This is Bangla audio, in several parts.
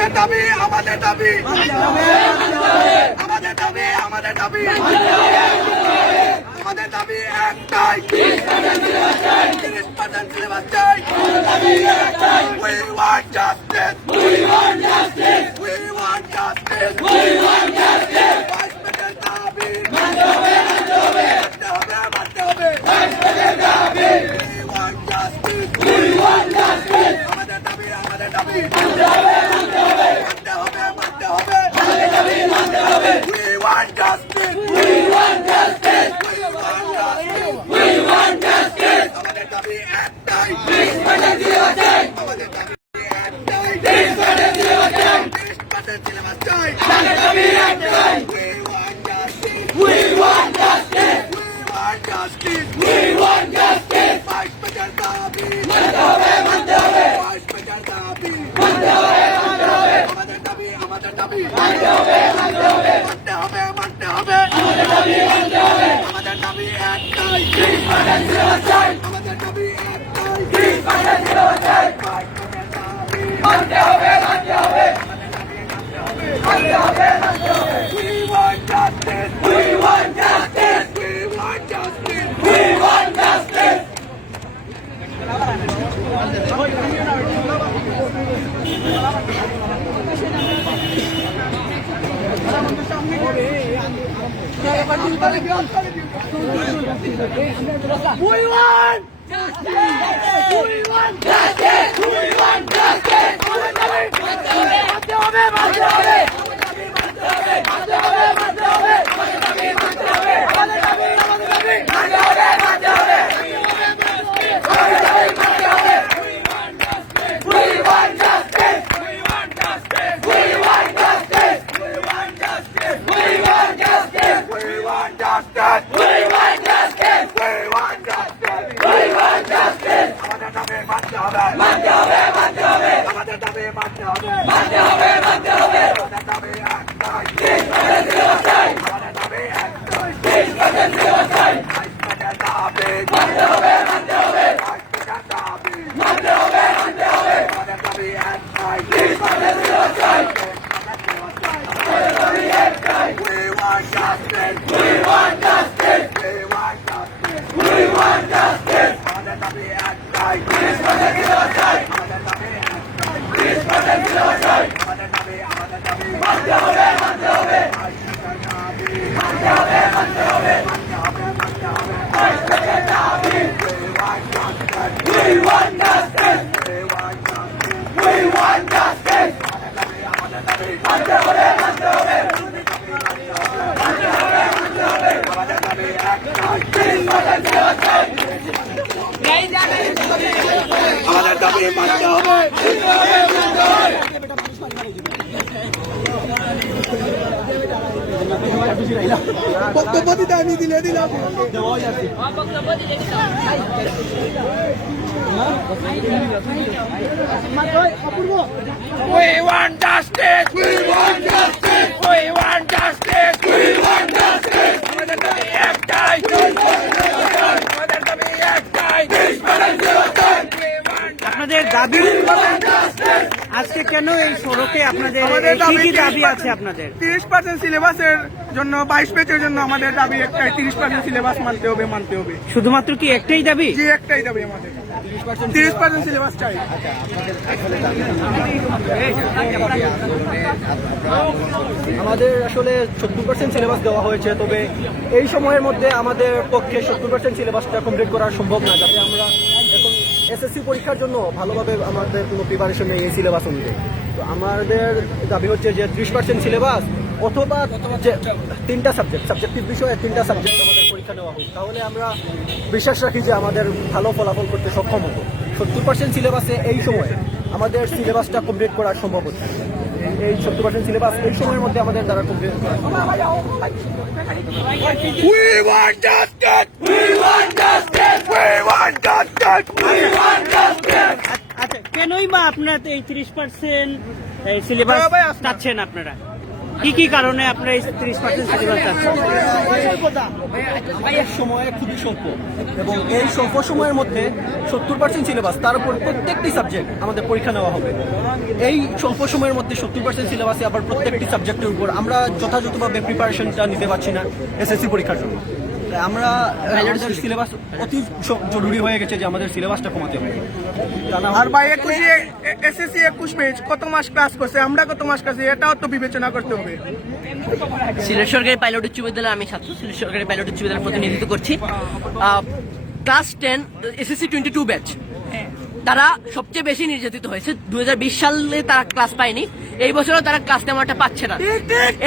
আমাদের দাবি আমাদের দাবি আমাদের দাবি আমাদের দাবি আমাদের দাবি একটাই 30% সিলেবাস চাই We want justice We want justice We want justice We want justice Vice President দাবি মানতে হবে মানতে হবে Vice President দাবি We want justice We want justice আমাদের দাবি মানতে হবে মানতে হবে মানতে হবে মানতে হবে আমাদের দাবি মানতে হবে We want justice We want justice We want justice আমাদের দাবি একটাই 30% সিলেবাস চাই আমাদের দাবি একটাই 30% সিলেবাস চাই 30% সিলেবাস চাই আমাদের দাবি একটাই We want justice We want justice We want justice Vice President দাবি মানতে হবে মানতে হবে Vice President দাবি মানতে হবে আমাদের দাবি মানতে হবে মানতে হবে মানতে হবে আমাদের দাবি মানতে হবে আমাদের দাবি একটাই 30% সিলেবাস চাই আমাদের দাবি একটাই 30% সিলেবাস চাই মানতে হবে মানতে হবে মানতে হবে We want justice We want justice We want justice We want justice We want justice! We want justice! We want justice! বক্তব্য দিতে আমি দিলে দিলাম We want justice We want justice We want justice We want justice আমাদের দাবি একটাই আমাদের দাবি একটাই আপনাদের দাবি আজকে কেন এই সড়কে আপনাদের কি কি দাবি আছে আপনাদের 30% সিলেবাসের জন্য 22 পেজের জন্য আমাদের দাবি একটাই 30% সিলেবাস মানতে হবে শুধুমাত্র কি একটাই দাবি জি একটাই দাবি আমাদের 30% সিলেবাস চাই আমাদের আসলে 70% সিলেবাস দেওয়া হয়েছে তবে এই সময়ের মধ্যে আমাদের পক্ষে 70% সিলেবাসটা কমপ্লিট করা সম্ভব না যাতে আমরা এখন এসএসসি পরীক্ষার জন্য ভালোভাবে আমাদের কোনো প্রিপারেশন নেই এই সিলেবাস অনুযায়ী তো আমাদের দাবি হচ্ছে যে 30% সিলেবাস অথবা তিনটা সাবজেক্টিভ বিষয়ে 3টা সাবজেক্ট আমাদের পরীক্ষা নেওয়া হোক তাহলে আমরা বিশ্বাস রাখি যে আমাদের ভালো ফলাফল করতে সক্ষম হবো 70% সিলেবাসে এই সময় আমাদের সিলেবাসটা কমপ্লিট করা সম্ভব হচ্ছে এই 70% সিলেবাস এই সময়ের মধ্যে আমাদের দ্বারা কমপ্লিট করা We want justice We want justice We want justice We want justice আচ্ছা কেনই বা আপনারা এই 30% সিলেবাস চাচ্ছেন আপনারা কি কি কারণে আপনারা এই 30% সিলেবাস চাচ্ছেন? এই সময় খুবই স্বল্প এবং এই স্বল্প সময়ের মধ্যে 70% সিলেবাস, তার উপর প্রত্যেকটি সাবজেক্ট আমাদের পরীক্ষা নেওয়া হবে। এই স্বল্প সময়ের মধ্যে 70% সিলেবাসে আবার প্রত্যেকটি সাবজেক্টের উপর আমরা যথাযথভাবে প্রিপারেশনটা নিতে পারছি না এসএসসি পরীক্ষার জন্য। আমরা আমাদের সিলেবাস অতি জরুরি হয়ে গেছে যে আমাদের সিলেবাসটা কমাতে হবে। আর ভাই 21 ব্যাচ কত মাস ক্লাস করছে, আমরা কত মাস ক্লাস, এটাও তো বিবেচনা করতে হবে। সিলেট সরকারি পাইলট উচ্চ বিদ্যালয়ে আমি ছাত্র, সিলেট সরকারি পাইলট উচ্চ বিদ্যালয়ের প্রতিনিধিত্ব করছি। ক্লাস 10 এসএসসি 22 ব্যাচ, তারা সবচেয়ে বেশি নির্যাতিত হয়েছে। 2020 সালে তারা ক্লাস পায়নি, এই বছরও তারা ক্লাস নেওয়াটা পাচ্ছে না।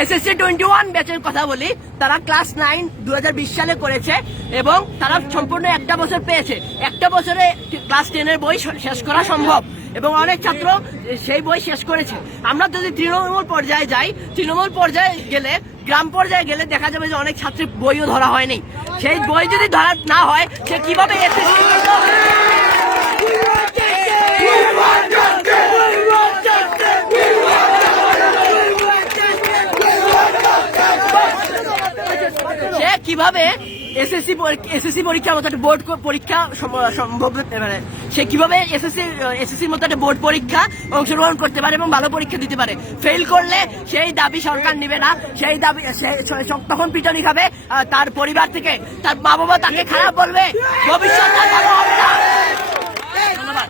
এসএসসি 21 ব্যাচের কথা বলি, তারা ক্লাস 9 2020 সালে করেছে এবং তারা সম্পূর্ণ একটা বছর পেয়েছে। একটা বছরে ক্লাস 10 বই শেষ করা সম্ভব এবং অনেক ছাত্র সেই বই শেষ করেছে। আমরা যদি তৃণমূল পর্যায়ে যাই, তৃণমূল পর্যায়ে গেলে, গ্রাম পর্যায়ে গেলে দেখা যাবে যে অনেক ছাত্রের বইও ধরা হয়নি। সেই বই যদি ধরা না হয়, সে কিভাবে এসএসসি কিভাবে এসএসসি পরীক্ষার মতো একটা বোর্ড পরীক্ষা সম্ভব, মানে সে কিভাবে এসএসসির মতো একটা বোর্ড পরীক্ষা অংশগ্রহণ করতে পারে এবং ভালো পরীক্ষা দিতে পারে। ফেল করলে সেই দাবি সরকার নিবে না, সেই দাবি তখন পিটনি খাবে তার পরিবার থেকে, তার মা বাবা তাকে খারাপ বলবে, ভবিষ্যৎ তার ভালো হবে না। ধন্যবাদ।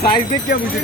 साइज देख क्या मुझे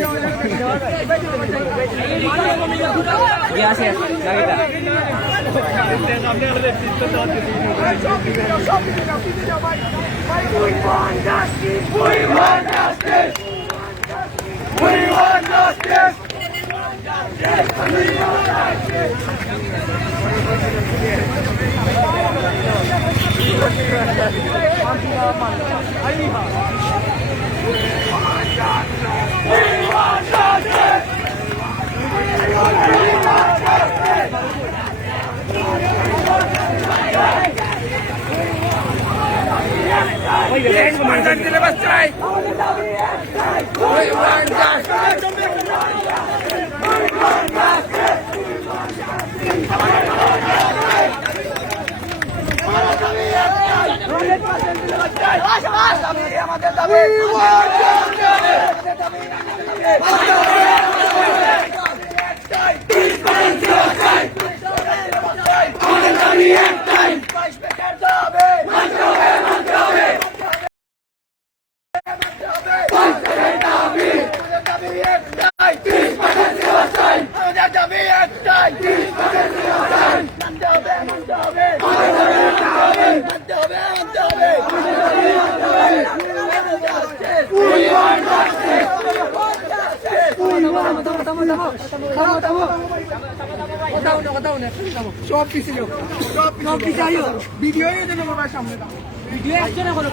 মানতে হবে। We want justice. সব পিছিয়ে যাও, সব পিছিয়ে আইও। ভিডিও নিয়ে দেবো মোবাইল সামনে দাও। ভিডিও একজনে হলো,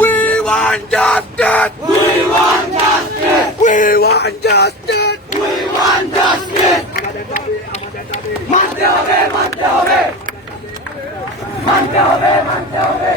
We want justice. We want justice. We want justice. We want justice. মানতে হবে, মানতে হবে, মানতে হবে, মানতে হবে।